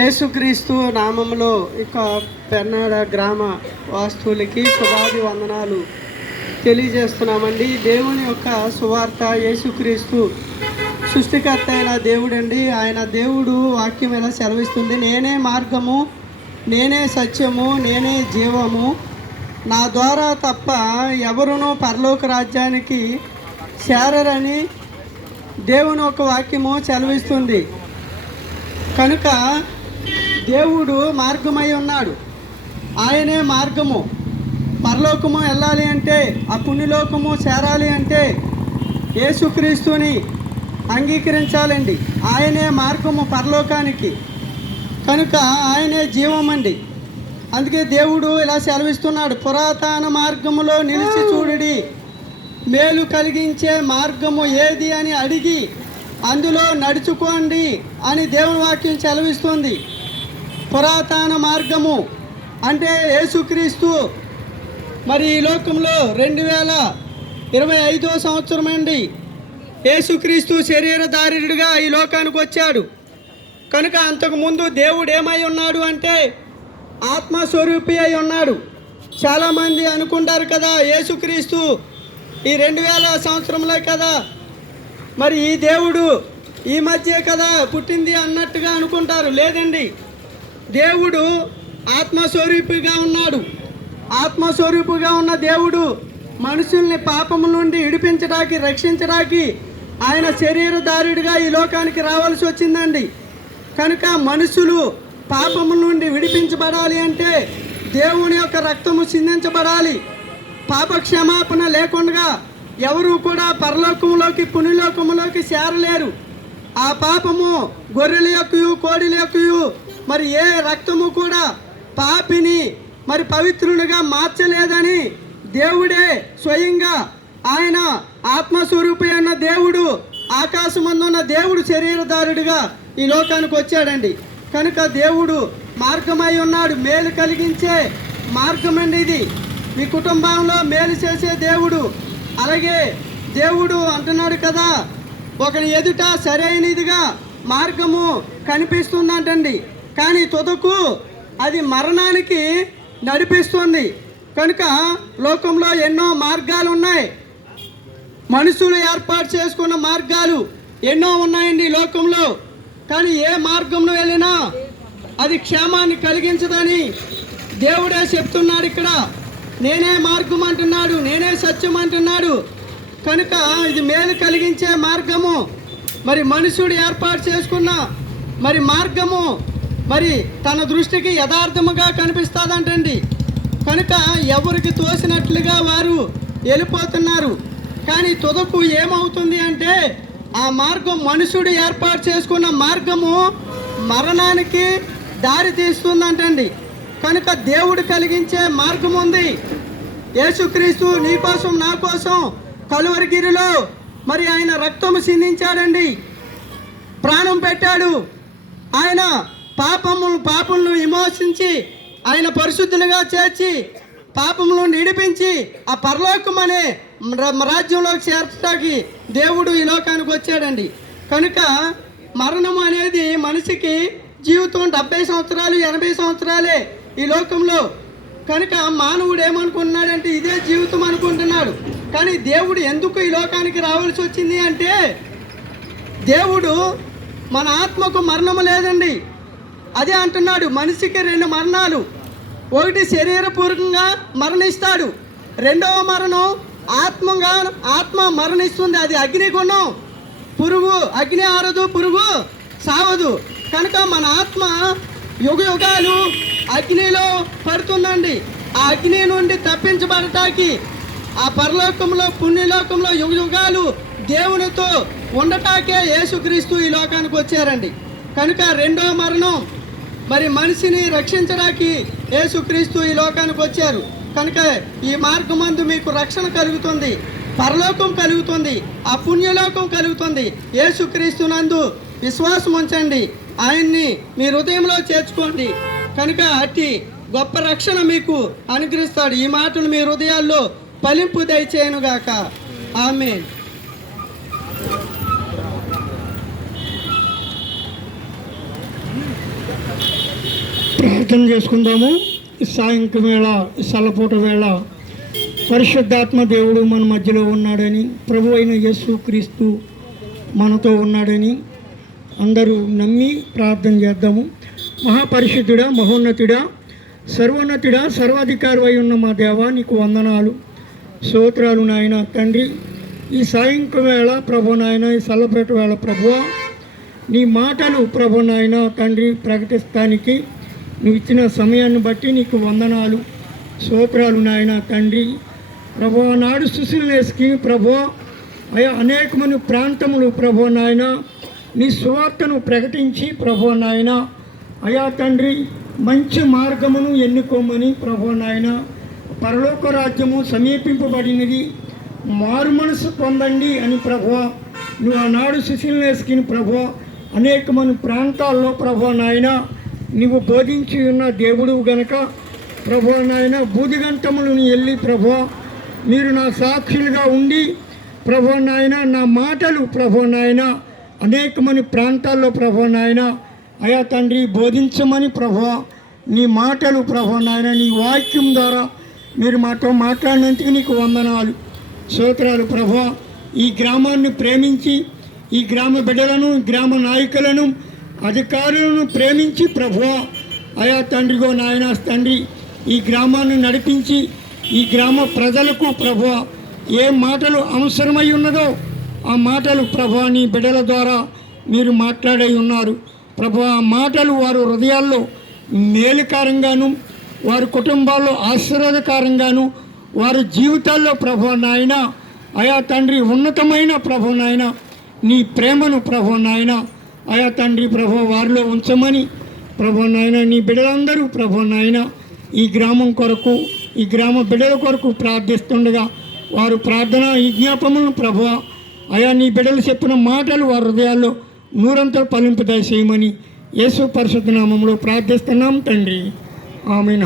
యేసుక్రీస్తు నామములో ఇక పెన్నాడ గ్రామ వాస్తువులకి శుభాది వందనాలు తెలియజేస్తున్నామండి. దేవుని యొక్క సువార్త యేసుక్రీస్తు సృష్టికర్త అయిన దేవుడండి. ఆయన దేవుడు వాక్యం ఎలా సెలవిస్తుంది, నేనే మార్గము, నేనే సత్యము, నేనే జీవము, నా ద్వారా తప్ప ఎవరునూ పరలోక రాజ్యానికి చేరరని దేవుని ఒక వాక్యము సెలవిస్తుంది. కనుక దేవుడు మార్గమై ఉన్నాడు. ఆయనే మార్గము. పరలోకము వెళ్ళాలి అంటే, ఆ పుణ్యలోకము చేరాలి అంటే యేసుక్రీస్తుని అంగీకరించాలండి. ఆయనే మార్గము పరలోకానికి. కనుక ఆయనే జీవమండి. అందుకే దేవుడు ఇలా సెలవిస్తున్నాడు, పురాతన మార్గములో నిలిచి చూడుడి, మేలు కలిగించే మార్గము ఏది అని అడిగి అందులో నడుచుకోండి అని దేవుని వాక్యం సెలవిస్తుంది. పురాతన మార్గము అంటే యేసుక్రీస్తు మరి ఈ లోకంలో 2025 సంవత్సరం అండి యేసుక్రీస్తు శరీరధారుడిగా ఈ లోకానికి వచ్చాడు. కనుక అంతకుముందు దేవుడు ఏమై ఉన్నాడు అంటే ఆత్మస్వరూపి అయి ఉన్నాడు. చాలామంది అనుకుంటారు కదా, యేసుక్రీస్తు ఈ 2000 సంవత్సరంలో కదా మరి ఈ దేవుడు ఈ మధ్య కదా పుట్టింది అన్నట్టుగా అనుకుంటారు. లేదండి, దేవుడు ఆత్మస్వరూపిగా ఉన్నాడు. ఆత్మస్వరూపిగా ఉన్న దేవుడు మనుషుల్ని పాపము నుండి విడిపించడానికి, రక్షించడానికి ఆయన శరీరధారుడిగా ఈ లోకానికి రావాల్సి వచ్చిందండి. కనుక మనుషులు పాపము నుండి విడిపించబడాలి అంటే దేవుని యొక్క రక్తము చిందించబడాలి. పాప క్షమాపణ లేకుండా ఎవరు కూడా పరలోకములోకి పుణ్యలోకములోకి చేరలేరు. ఆ పాపము గొర్రెల యొక్కయు కోడిల యొక్కయు మరి ఏ రక్తము కూడా పాపిని మరి పవిత్రునిగా మార్చలేదని దేవుడే స్వయంగా, ఆయన ఆత్మస్వరూపి అన్న దేవుడు, ఆకాశమందున్న దేవుడు శరీరధారుడిగా ఈ లోకానికి వచ్చాడండి. కనుక దేవుడు మార్గమై ఉన్నాడు. మేలు కలిగించే మార్గం అండి ఇది. మీ కుటుంబంలో మేలు చేసే దేవుడు. అలాగే దేవుడు అంటున్నాడు కదా, ఒకని ఎదుట సరైనదిగా మార్గము కనిపిస్తుందంటండి, కానీ తుదకు అది మరణానికి నడిపిస్తుంది. కనుక లోకంలో ఎన్నో మార్గాలు ఉన్నాయి. మనుషులు ఏర్పాటు చేసుకున్న మార్గాలు ఎన్నో ఉన్నాయండి లోకంలో. కానీ ఏ మార్గంలో వెళ్ళినా అది క్షేమాన్ని కలిగించదని దేవుడే చెప్తున్నాడు. ఇక్కడ నేనే మార్గం అంటున్నాడు, నేనే సత్యం అంటున్నాడు. కనుక ఇది మేలు కలిగించే మార్గము. మరి మనుషుడు ఏర్పాటు చేసుకున్న మరి మార్గము మరి తన దృష్టికి యథార్థముగా కనిపిస్తుందంటండి. కనుక ఎవరికి తోసినట్లుగా వారు వెళ్ళిపోతున్నారు. కానీ తుదకు ఏమవుతుంది అంటే ఆ మార్గం, మనుషుడు ఏర్పాటు చేసుకున్న మార్గము మరణానికి దారి తీస్తుందంటండి. కనుక దేవుడు కలిగించే మార్గం ఉంది. యేసుక్రీస్తు నీ కోసం నా కోసం కలువరిగిరిలో మరి ఆయన రక్తము సిందించాడండి, ప్రాణం పెట్టాడు. ఆయన పాపములను విమోచించి ఆయన పరిశుద్ధులుగా చేర్చి పాపములను నిడిపించి ఆ పరలోకం అనే రాజ్యంలోకి చేర్చడానికి దేవుడు ఈ లోకానికి వచ్చాడండి. కనుక మరణం అనేది మనిషికి జీవితం 70 సంవత్సరాలు 80 సంవత్సరాలే ఈ లోకంలో. కనుక మానవుడు ఏమనుకుంటున్నాడంటే ఇదే జీవితం అనుకుంటున్నాడు. కానీ దేవుడు ఎందుకు ఈ లోకానికి రావాల్సి వచ్చింది అంటే దేవుడు మన ఆత్మకు మరణము లేదండి. అదే అంటున్నాడు, మనిషికి 2 మరణాలు. ఒకటి శరీరపూర్వకంగా మరణిస్తాడు, రెండవ మరణం ఆత్మ మరణిస్తుంది. అది అగ్నిగుణం. పురుగు అగ్ని ఆరదు, పురుగు సావదు. కనుక మన ఆత్మ యుగాలు అగ్నిలో పడుతుందండి. ఆ అగ్ని నుండి తప్పించబడటానికి ఆ పరలోకంలో పుణ్యలోకంలో యుగాలు దేవునితో ఉండటాకే యేసుక్రీస్తు ఈ లోకానికి వచ్చారండి. కనుక రెండో మరణం మరి మనిషిని రక్షించడానికి యేసుక్రీస్తు ఈ లోకానికి వచ్చారు. కనుక ఈ మార్గమందు మీకు రక్షణ కలుగుతుంది, పరలోకం కలుగుతుంది, ఆ పుణ్యలోకం కలుగుతుంది. యేసుక్రీస్తునందు విశ్వాసం ఉంచండి, ఆయన్ని మీ హృదయంలో చేర్చుకోండి. కనుక అట్టి గొప్ప రక్షణ మీకు అనుగ్రహిస్తాడు. ఈ మాటలు మీ హృదయాల్లో ఫలింపు దయచేయనుగాక. ఆమేన్. ప్రార్థన చేసుకుందాము. సాయంత్రం వేళ, సలపూట వేళ పరిశుద్ధాత్మ దేవుడు మన మధ్యలో ఉన్నాడని, ప్రభు అయిన యేసు క్రీస్తు మనతో ఉన్నాడని అందరూ నమ్మి ప్రార్థన చేద్దాము. మహాపరిశుద్ధుడా, మహోన్నతుడా, సర్వోన్నతుడా, సర్వాధికారి అయి ఉన్న మా దేవా, నీకు వందనాలు, స్తోత్రాలు నాయన తండ్రి. ఈ సాయంత్రం వేళ ప్రభు నాయన, ఈ సలపేట వేళ ప్రభువా, నీ మాటలు ప్రభు నాయన తండ్రి ప్రకటిస్తానికి నువ్వు ఇచ్చిన సమయాన్ని బట్టి నీకు వందనాలు, స్తోత్రాలు నాయన తండ్రి. ప్రభు నాడు సుశీలేసుకి ప్రభు అయా అనేకమైన ప్రాంతములు ప్రభు నాయన నీ సువార్తను ప్రకటించి ప్రభు నాయన అయా తండ్రి మంచి మార్గమును ఎన్నుకోమని ప్రభు నాయన, పరలోక రాజ్యము సమీపింపబడినది, మారు మనసు పొందండి అని ప్రభు నువ్వు ఆనాడు సుశీలేసుకి ప్రభు అనేకమైన ప్రాంతాల్లో ప్రభు నాయన నీవు బోధించి ఉన్న దేవుడు గనక ప్రభు నాయన బూదిగంతములను వెళ్ళి ప్రభు మీరు నా సాక్షులుగా ఉండి ప్రభు నాయన నా మాటలు ప్రభు నాయన అనేకమైన ప్రాంతాల్లో ప్రభు నాయన అయా తండ్రి బోధించమని ప్రభు నీ మాటలు ప్రభు నాయన నీ వాక్యం ద్వారా మీరు మాతో మాట్లాడినందుకు నీకు వందనాలు, స్తోత్రాలు ప్రభు. ఈ గ్రామాన్ని ప్రేమించి ఈ గ్రామ బిడ్డలను, గ్రామ నాయకులను, అధికారులను ప్రేమించి ప్రభు అయా తండ్రిగో నాయన తండ్రి ఈ గ్రామాన్ని నడిపించి ఈ గ్రామ ప్రజలకు ప్రభు ఏ మాటలు అవసరమై ఉన్నదో ఆ మాటలు ప్రభు నీ బిడ్డల ద్వారా మీరు మాట్లాడి ఉన్నారు ప్రభు. ఆ మాటలు వారి హృదయాల్లో మేలుకారంగాను, వారి కుటుంబాల్లో ఆశీర్వాదకరంగాను, వారి జీవితాల్లో ప్రభు నాయన అయా తండ్రి ఉన్నతమైన ప్రభు నాయన నీ ప్రేమను ప్రభు నాయన అయా తండ్రి ప్రభు వారిలో ఉంచమని ప్రభు నాయన నీ బిడ్డలందరూ ప్రభు నాయన ఈ గ్రామం కొరకు, ఈ గ్రామ బిడ్డల కొరకు ప్రార్థిస్తుండగా వారు ప్రార్థన ఈ జ్ఞాపములను ప్రభు అయా నీ బిడ్డలు చెప్పిన మాటలు వారి హృదయాల్లో నూరంతా ఫలింపు దయచేయమని యేసు పరిశుద్ధ నామములో ప్రార్థిస్తున్నాం తండ్రి, ఆమేన్.